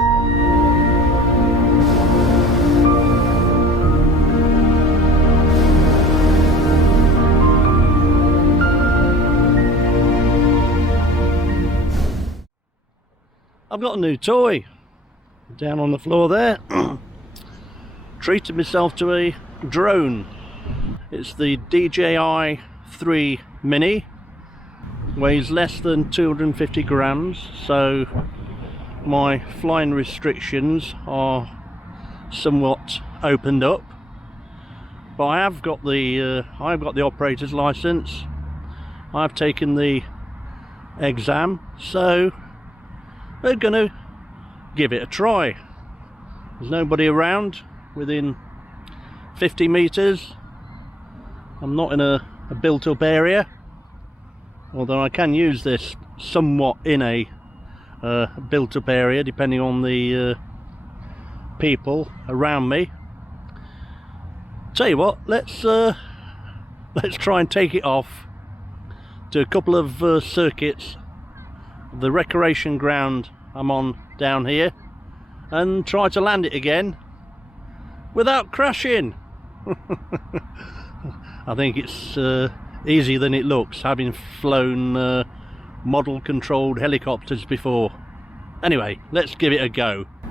I've got a new toy down on the floor there. Treated myself to a drone. It's the DJI 3 Mini. Weighs less than 250 grams, so my flying restrictions are somewhat opened up. But I have got the operator's license. I've taken the exam, so we're going to give it a try. There's nobody around within 50 meters. I'm not in a built-up area, although I can use this somewhat in a built-up area depending on the people around me. Tell you what, let's try and take it off to a couple of circuits, the recreation ground I'm on down here, and try to land it again without crashing. I think it's easier than it looks, having flown model controlled helicopters before. Anyway, let's give it a go.